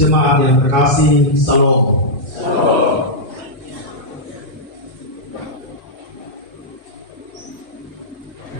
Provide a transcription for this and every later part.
Jemaat yang terkasih, Salam.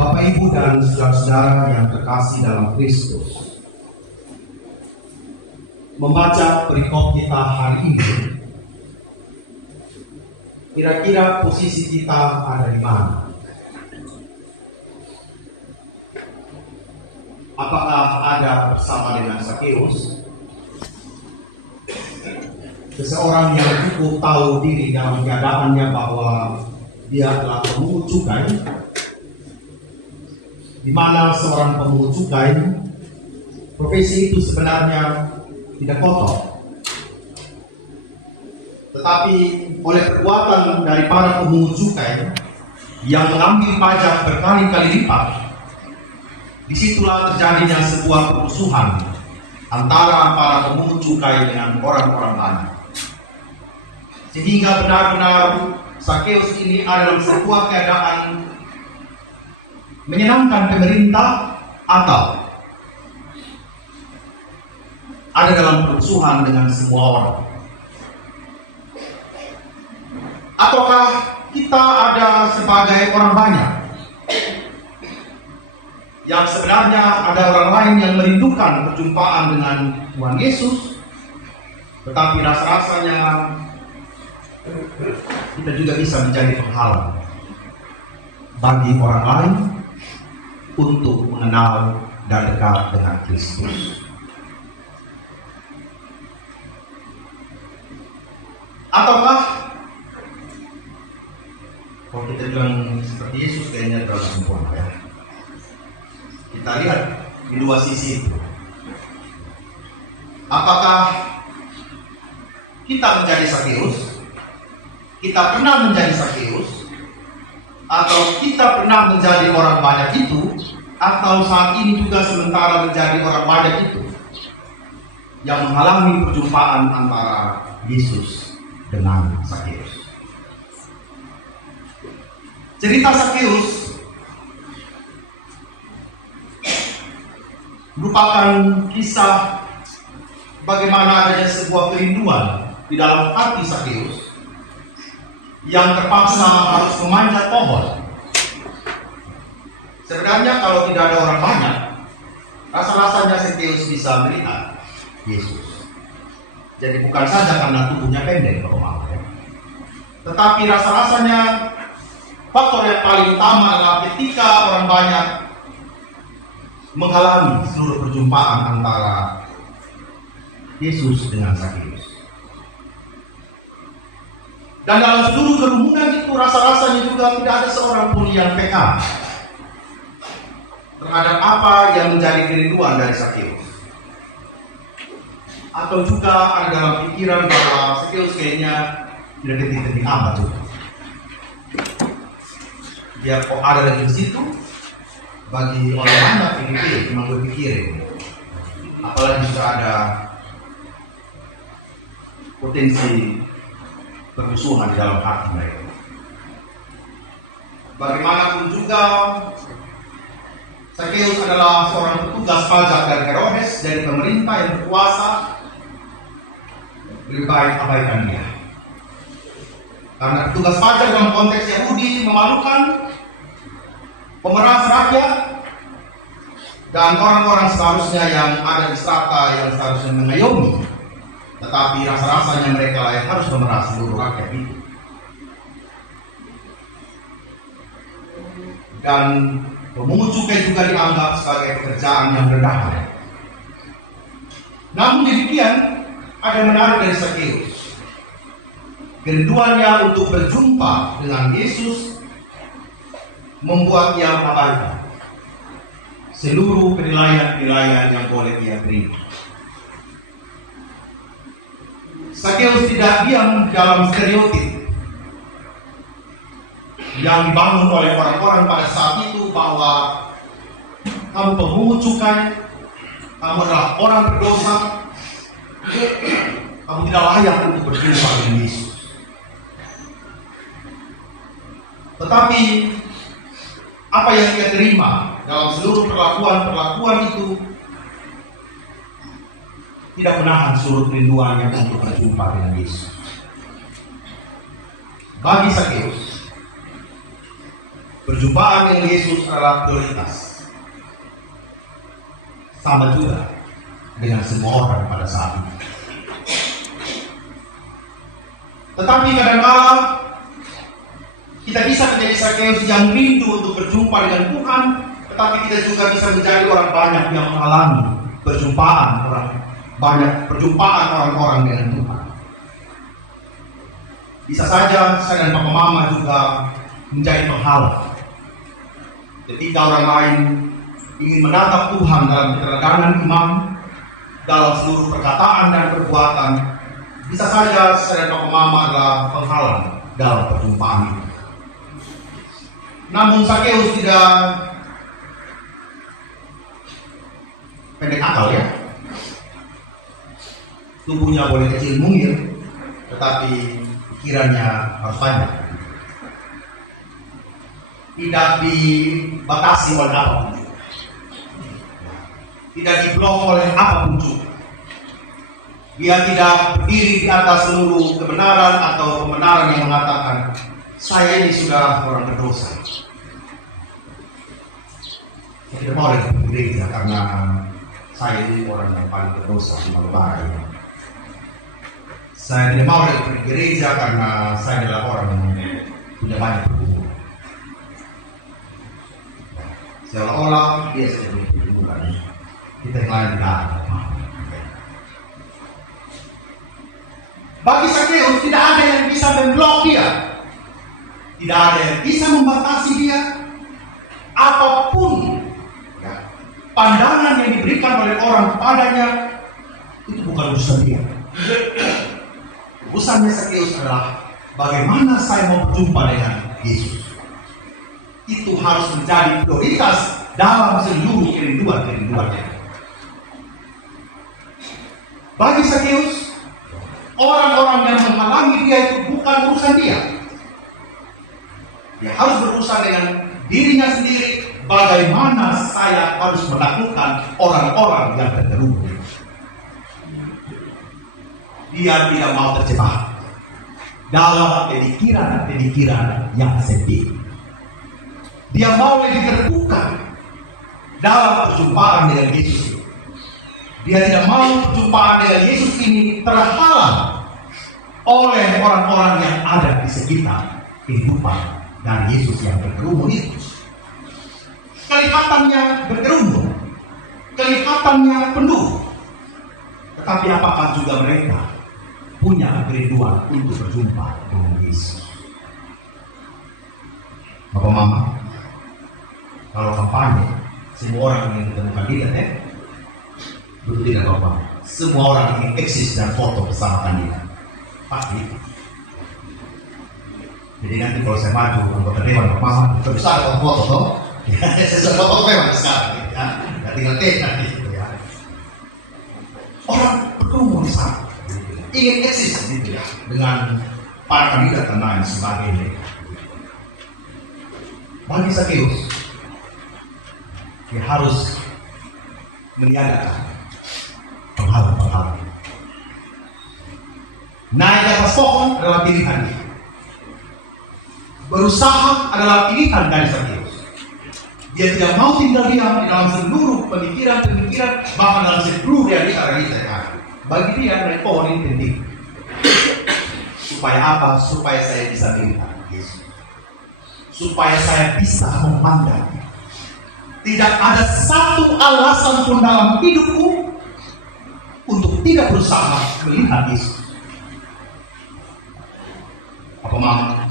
Bapak, Ibu, dan saudara-saudara yang terkasih dalam Kristus, membaca perikop kita hari ini, kira-kira posisi kita ada di mana? Apakah ada bersama dengan Sakeus, seseorang yang cukup tahu diri dalam keadaannya bahwa dia adalah pemungut cukai, di mana seorang pemungut cukai, profesi itu sebenarnya tidak kotor, tetapi oleh perbuatan dari para pemungut cukai yang mengambil pajak berkali-kali lipat, disitulah terjadinya sebuah permusuhan antara para pemungut cukai dengan orang-orang banyak, sehingga benar-benar Sakeus ini adalah sebuah keadaan menyenangkan pemerintah atau ada dalam permusuhan dengan semua orang. Ataukah kita ada sebagai orang banyak yang sebenarnya ada orang lain yang merindukan perjumpaan dengan Tuhan Yesus, tetapi rasa-rasanya kita juga bisa menjadi penghalang bagi orang lain untuk mengenal dan dekat dengan Kristus. Ataukah kalau kita bilang seperti Yesus, kayaknya terlalu sempurna ya. Kita lihat di dua sisi itu. Apakah kita menjadi Sakeus? Kita pernah menjadi Sakeus? Atau kita pernah menjadi orang banyak itu, atau saat ini juga sementara menjadi orang banyak itu yang menghalangi perjumpaan antara Yesus dengan Sakeus. Cerita Sakeus merupakan kisah bagaimana adanya sebuah kerinduan di dalam hati Sakeus yang terpaksa harus memanjat pohon. Sebenarnya kalau tidak ada orang banyak, rasa-rasanya Sakeus bisa melihat Yesus. Jadi bukan saja karena tubuhnya pendek, Bapak, tetapi rasa-rasanya faktor yang paling utama adalah ketika orang banyak menghalangi seluruh perjumpaan antara Yesus dengan Sakeus. Dan dalam seluruh kerumunan itu rasa-rasanya juga tidak ada seorang pun yang peka terhadap apa yang menjadi kerinduan dari Sakeus. Atau juga ada dalam pikiran bahwa Sakeus kayaknya tidak penting-penting amat juga. Biar kok ada lagi di situ, bagi orang banyak ini cuma gue pikirin. Apalagi jika ada potensi permusuhan di dalam hati mereka. Bagaimanapun juga, Sakeus adalah seorang petugas pajak dari Herodes, dari pemerintah yang berkuasa. Lebih baik abaikan dia. Karena petugas pajak dalam konteks Yahudi memalukan, pemeras rakyat, dan orang-orang seharusnya yang ada di strata yang seharusnya mengayomi. Tetapi rasa-rasanya mereka yang harus memeras seluruh rakyat itu. Dan pemungut cukai juga dianggap sebagai pekerjaan yang rendah. Namun demikian, ada yang menarik dari Sakeus. Kerinduannya untuk berjumpa dengan Yesus membuat ia mengabaikan seluruh penilaian-penilaian yang boleh ia terima. Sakeus tidak diam dalam stereotip yang dibangun oleh orang-orang pada saat itu bahwa kamu pemungut cukai, kamu adalah orang berdosa, kamu tidak layak untuk berjumpa dengan Yesus. Tetapi apa yang ia terima dalam seluruh perlakuan-perlakuan itu tidak menahan seluruh kerinduannya untuk berjumpa dengan Yesus. Bagi Sakeus, perjumpaan dengan Yesus adalah prioritas. Sama juga dengan semua orang pada saat itu. Tetapi kadang-kadang kita bisa menjadi Sakeus yang rindu untuk berjumpa dengan Tuhan, tetapi kita juga bisa menjadi orang banyak yang mengalami perjumpaan orang-orang dengan Tuhan. Bisa saja saya dan Papa Mama juga menjadi penghalang. Ketika orang lain ingin menatap Tuhan dalam keterangan iman, dalam seluruh perkataan dan perbuatan, bisa saja saya dan Papa Mama adalah penghalang dalam perjumpaan itu. Namun Sakeus tidak pendek akal ya. Tubuhnya boleh kecil mungil, tetapi pikirannya harus banyak. Tidak dibatasi oleh apapun, tidak diblok oleh apapun juga. Dia tidak berdiri di atas seluruh kebenaran atau kebenaran yang mengatakan saya ini sudah orang berdosa. Saya tidak mau lagi ke gereja karena saya ini orang yang paling berdosa di Malubara. Saya tidak mau lagi ke gereja karena saya adalah orang yang punya banyak hubungan. Seolah-olah dia saja punya hubungan. Kita yang lain tidak ada. Bagi Sakeus tidak ada yang bisa memblok dia. Tidak ada yang bisa membatasi dia. Apapun pandangan yang diberikan oleh orang kepadanya, itu bukan urusan dia. Urusannya Sakeus adalah bagaimana saya mau berjumpa dengan Yesus. Itu harus menjadi prioritas dalam seluruh kerinduan-kerinduannya. Bagi Sakeus, orang-orang yang menghalangi dia itu bukan urusan dia. Dia harus berurusan dengan dirinya sendiri. Bagaimana saya harus menaklukkan orang-orang yang tergerungu. Dia tidak mau terjebak dalam pemikiran yang sempit. Dia mau lebih terbuka dalam perjumpaan dengan Yesus. Dia tidak mau perjumpaan dengan Yesus ini terhalang oleh orang-orang yang ada di sekitar kehidupan dari Yesus yang berkerumun itu. Kelihatannya berkerumun, kelihatannya penuh, tetapi apakah juga mereka punya kerinduan untuk berjumpa dengan Yesus? Bapak Mama, kalau kampanye, semua orang ingin ketemu kandidat betul tidak Bapak? Semua orang ingin eksis dan foto bersama kandidat. Pasti. Jadi nanti kalau saya maju anggota dewan Bapak Mama, terbesar foto toh. Saya foto memang sekarang ya. Tinggal gitu ya. Orang berkumpul di sana, ingin eksis gitu ya, dengan para kandidat dan lain sebagainya. Bagi Sakeus, dia harus meniadakan penghalang-penghalang. Naik ke atas pohon adalah pilihan dia. Berusaha adalah pilihan dari Sakeus. Dia tidak mau tinggal diam di dalam seluruh pemikiran, bahkan dalam seluruh realita yang ada. Bagi dia naik pohon ini penting. Supaya apa? Supaya saya bisa melihat Yesus. Supaya saya bisa memandang. Tidak ada satu alasan pun dalam hidupku untuk tidak berusaha melihat Yesus. Apa Mama?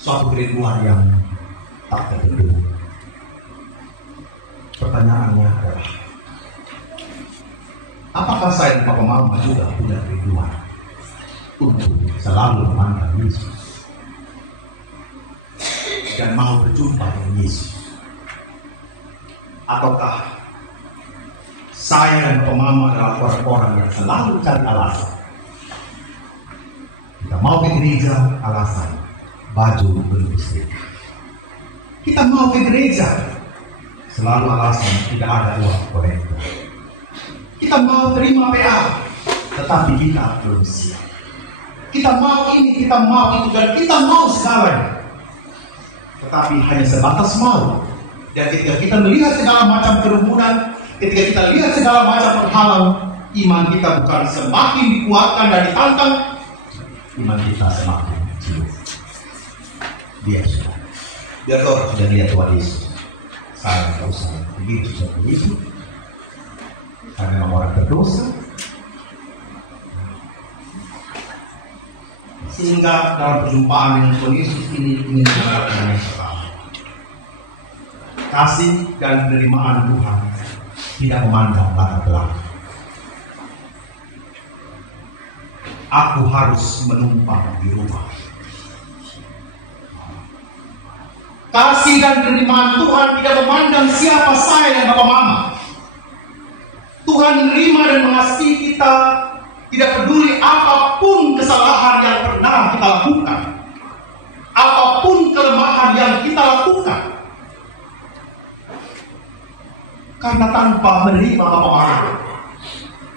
Suatu kerinduan yang tak terbendung. Pertanyaannya adalah, apakah saya dan Papa Mama juga punya kerinduan untuk selalu memandang Yesus dan mau berjumpa dengan Yesus? Ataukah saya dan Papa Mama adalah orang-orang yang selalu cari alasan? Kita mau ke gereja, alasan baju belum istri. Kita mau ke gereja, selalu alasan tidak ada uang korektor. Kita mau terima PA, tetapi kita belum siap. Kita mau ini, kita mau itu, dan kita mau segalanya. Tetapi hanya sebatas mau. Dan ketika kita melihat segala macam kerumunan, ketika kita lihat segala macam penghalang, iman kita bukan semakin dikuatkan dan ditantang, iman kita semakin kecil. Biar orang sudah lihat Tuhan Yesus. Saya tidak usah begitu seperti itu. Saya memang orang berdosa. Sehingga dalam perjumpaan dengan Tuhan Yesus ini ingin mengatakan yang pertama, kasih dan penerimaan Tuhan tidak memandang latar belakang. Aku harus menumpang di rumah. Kasih dan penerimaan Tuhan tidak memandang siapa saya dan Bapak Mama. Tuhan menerima dan mengasihi kita, tidak peduli apapun kesalahan yang pernah kita lakukan, apapun kelemahan yang kita lakukan. Karena tanpa menerima Bapak Mama,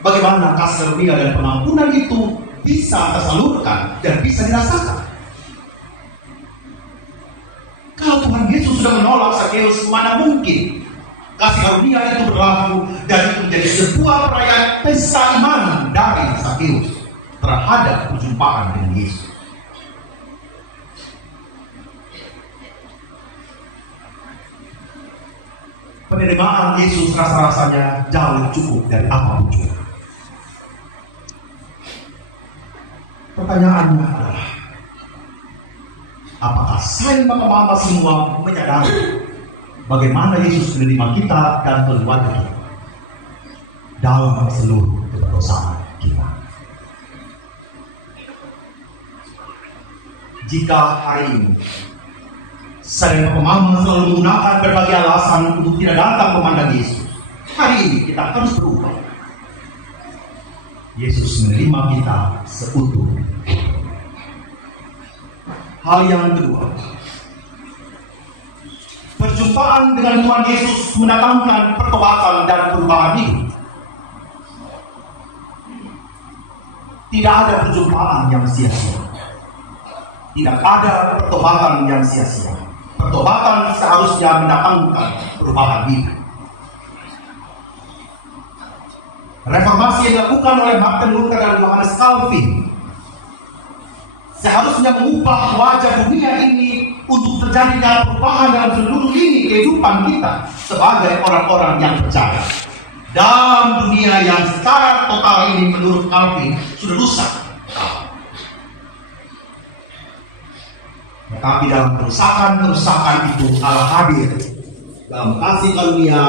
bagaimana kasih karunia dan pengampunan itu bisa tersalurkan dan bisa dirasakan? Kalau Tuhan Yesus sudah menolak Sakeus, mana mungkin kasih karunia itu berlaku dan itu menjadi sebuah perayaan pesta iman dari Sakeus terhadap perjumpaan dengan Yesus. Penerimaan Yesus rasa-rasanya jauh cukup dari apapun juga. Pertanyaannya adalah, apakah saya dan Bapak Mama semua menyadari bagaimana Yesus menerima kita dan keluarga kita dalam seluruh kedosaan kita? Jika hari ini saya dan Bapak Mama selalu menggunakan berbagai alasan untuk tidak datang memandang Yesus, hari ini kita harus berubah. Yesus menerima kita seutuh. Hal yang kedua, perjumpaan dengan Tuhan Yesus mendatangkan pertobatan dan perubahan hidup. Tidak ada perjumpaan yang sia-sia. Tidak ada pertobatan yang sia-sia. Pertobatan seharusnya mendatangkan perubahan hidup. Reformasi yang dilakukan oleh Martin Luther dan Johannes Calvin seharusnya mengubah wajah dunia ini untuk terjadinya perubahan dalam seluruh lini kehidupan kita sebagai orang-orang yang percaya. Dalam dunia yang secara total ini menurut Calvin sudah rusak. Tetapi dalam kerusakan itu Allah hadir dalam kasih karunia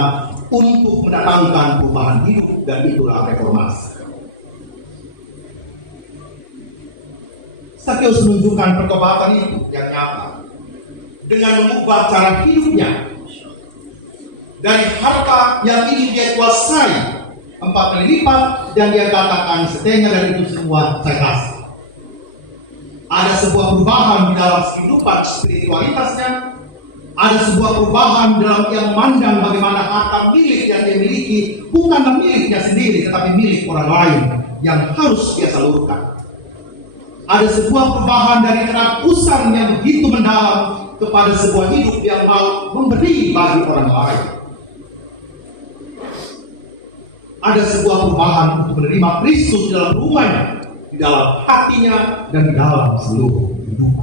untuk mendatangkan perubahan hidup, dan itulah reformasi. Sakeus menunjukkan pertobatan itu yang nyata dengan mengubah cara hidupnya dari harta yang ingin dia kuasai 4 kali lipat, dan dia katakan setengah dari itu semua saya kasih. Ada sebuah perubahan di dalam kehidupan spiritualitasnya. Ada sebuah perubahan dalam yang memandang bagaimana harta milik yang dia miliki bukanlah miliknya sendiri, tetapi milik orang lain yang harus dia salurkan. Ada sebuah perubahan dari kerakusan yang begitu mendalam kepada sebuah hidup yang mau memberi bagi orang lain. Ada sebuah perubahan untuk menerima Kristus di dalam rumahnya, di dalam hatinya, dan di dalam seluruh hidup.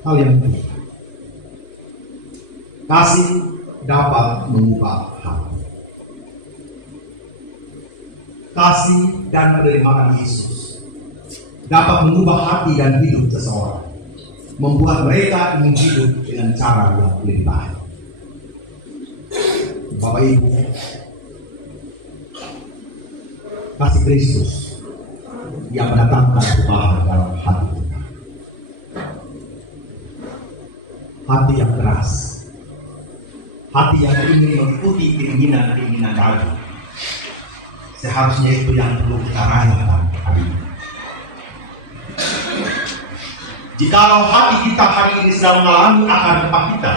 Hal yang ketiga, kasih dapat mengubah hati. Kasih dan penerimaan Yesus dapat mengubah hati dan hidup seseorang, membuat mereka ingin hidup dengan cara yang lebih baik. Bapak Ibu, kasih Kristus yang mendatangkan perubahan dalam hati kita. Hati yang keras, hati yang ingin mengikuti keinginan-keinginan daging, seharusnya itu yang perlu kita rayakan hari ini. Jikalau hati kita hari ini sedang mengalami akar gempa kita,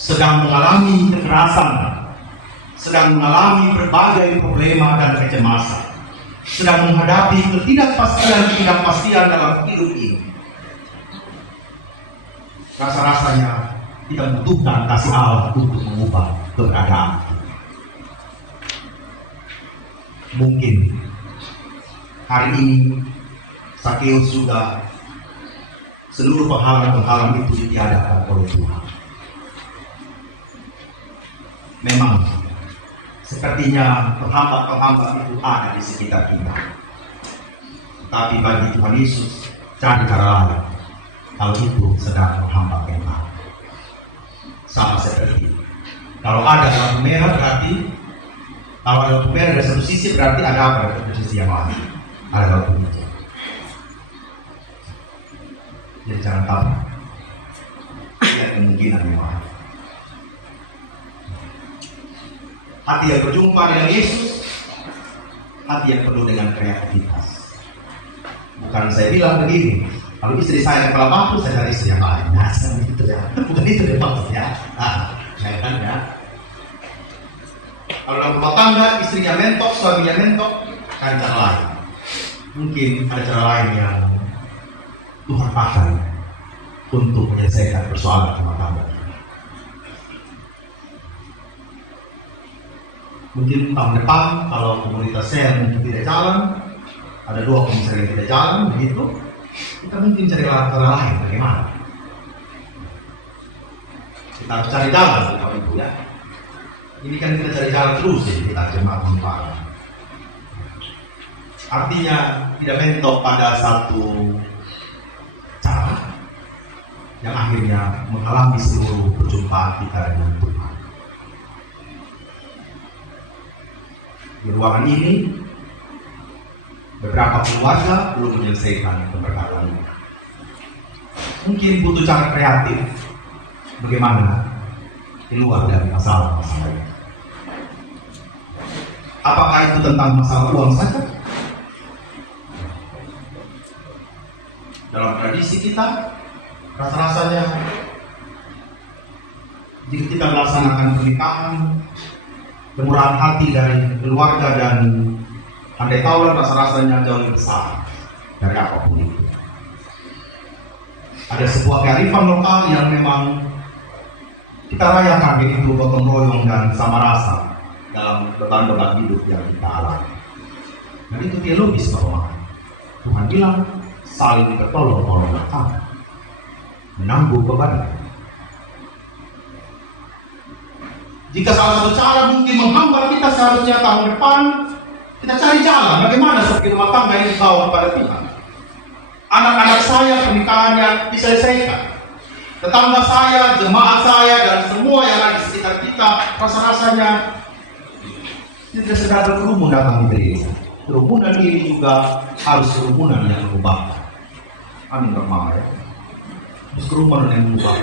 sedang mengalami kekerasan, sedang mengalami berbagai problema dan kecemasan, sedang menghadapi ketidakpastian dalam hidup ini. Rasa-rasanya kita membutuhkan kasih Allah untuk mengubah keberadaan. Mungkin hari ini Sakeus juga seluruh penghalang-penghalang itu ditiadakan oleh Tuhan. Memang sepertinya penghambat-penghambat itu ada di sekitar kita. Tapi bagi Tuhan Yesus, cari cara lain. Hal itu sedang menghambat kita. Sama seperti kalau ada lampu merah berarti, kalau ada lampu merah dari satu sisi berarti ada apa dari sisi yang lain? Ada lampu hijau. Jadi jangan tahu. Lihat kemungkinan yang lain. Hati yang berjumpa dengan Yesus, hati yang penuh dengan kreativitas. Bukan saya bilang begini, kalau istri saya kepala batu, saya cari istri yang lain. Nah, itu ya. Bukan itu ya maksudnya. Kan ya. Kalau dalam rumah tangga, istrinya mentok, suaminya mentok, kan cara lain. Mungkin ada cara lain yang Tuhan pakai untuk menyelesaikan persoalan rumah tangga. Mungkin tahun depan kalau komunitas saya mungkin tidak jalan, ada 2 komunitas yang tidak jalan, begitu kita mungkin cari cara lain. Bagaimana? Kita harus cari jalan kalau itu ya. Ini kan kita cari jalan terus ya, kita jemaat Tuhan. Artinya tidak mentok pada satu cara yang akhirnya menghalangi seluruh perjumpaan kita dengan Tuhan. Di ruangan ini beberapa keluarga belum menyelesaikan keberkatan ini. Mungkin butuh cara kreatif bagaimana keluar dari masalah-masalah ini. Apakah itu tentang masalah uang saja? Dalam tradisi kita, rasa-rasanya jika kita melaksanakan pernikahan, kemurahan hati dari keluarga dan andai tahu rasa-rasanya jauh lebih besar dari apapun itu. Ada sebuah kearifan lokal yang memang kita rayakan, yaitu gotong royong dan sama rasa dalam beban-beban hidup yang kita alami. Dan itu teologis bahwa Tuhan bilang saling bertolong-tolong kamu menanggung beban. Jika salah satu cara mungkin menghambat kita, seharusnya tahun depan kita cari jalan bagaimana seperti rumah tangga ini dibawa kepada Tuhan. Anak-anak saya pernikahannya diselesaikan, tetangga saya, jemaat saya, dan semua yang ada di sekitar kita, rasa-rasanya tidak sedar berkerumun datang di gereja. Kerumunan ini juga harus kerumunan yang berubah. Amin bermahal ya. Harus kerumunan yang berubah.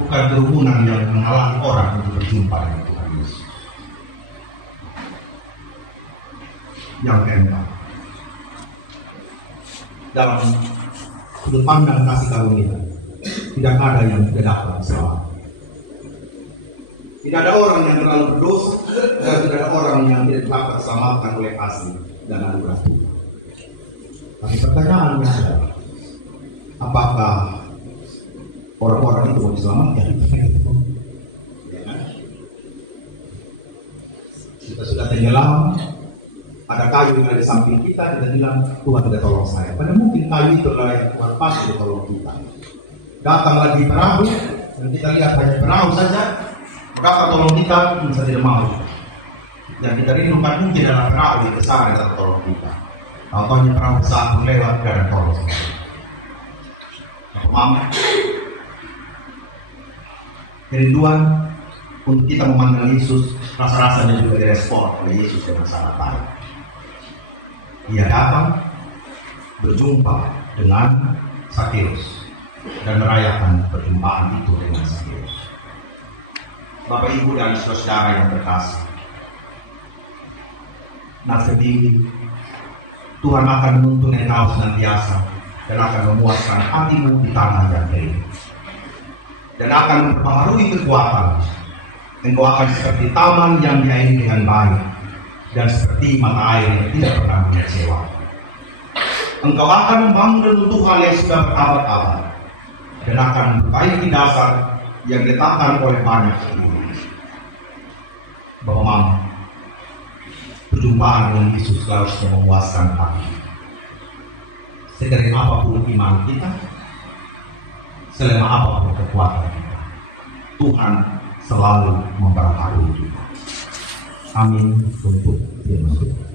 Bukan kerumunan yang menghalangi orang untuk berjumpa dengan Tuhan Yesus. Yang keempat, dalam sudut pandang kasih karunia tidak ada yang tidak dapat selamat. Tidak ada orang yang terlalu berdosa dan tidak ada orang yang tidak dapat diselamatkan oleh kasih dan anugerah Tuhan. Tapi pertanyaannya adalah, apakah orang-orang itu mau diselamatkan? Ya kan? Kita sudah tenggelam, ada kayu yang ada di samping kita bilang Tuhan tidak tolong saya. Padahal mungkin kayu itu adalah yang Tuhan pasti tolong kita. Datang lagi perahu dan kita lihat hanya perahu saja, maka tolong kita bisa tidak mau. Yang kita rindukan mungkin adalah perahu yang besar yang tolong kita. Contohnya perahu besar melewat dan tolong. Mama, kerinduan untuk kita memandang Yesus, rasa-rasanya juga direspon oleh Yesus dengan sangat baik. Ia datang berjumpa dengan Sakeus dan merayakan perjumpaan itu dengan Sakeus. Bapak Ibu dan saudara yang berkasih, nasib ini Tuhan akan menuntun engkau senantiasa dan akan memuaskan hatimu di tanah yang kering. dan akan mempengaruhi kekuatan. Engkau akan seperti taman yang diairi dengan baik dan seperti mata air yang tidak pernah mengecewa. Engkau akan membangun reruntuhan yang sudah berabad-abad dan akan memperbaiki dasar yang ditetapkan oleh banyak ilmu. Bapak Mama, perjumpaan dengan Yesus harusnya memuaskan kami. Sekering apapun iman kita, selama apapun kekuatan kita, Tuhan selalu memberkati kita. Amin untuk firman Tuhan.